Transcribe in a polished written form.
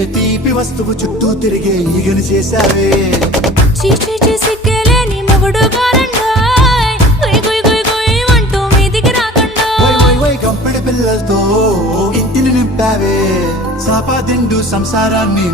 ఏ తీపి వస్తువు చుట్టూ తిరిగే ఈగను చేశావే. చీచీ సిగ్గలేని మొగుడు కారండాయ్, గుయ్ గుయ్ గుయ్ గుయ్ అంటూ మీదికి రాకుండా వై వై వై గంపెడి పిల్లలతో ఇంటిని నింపావే. సాపా దిండు సంసారాన్ని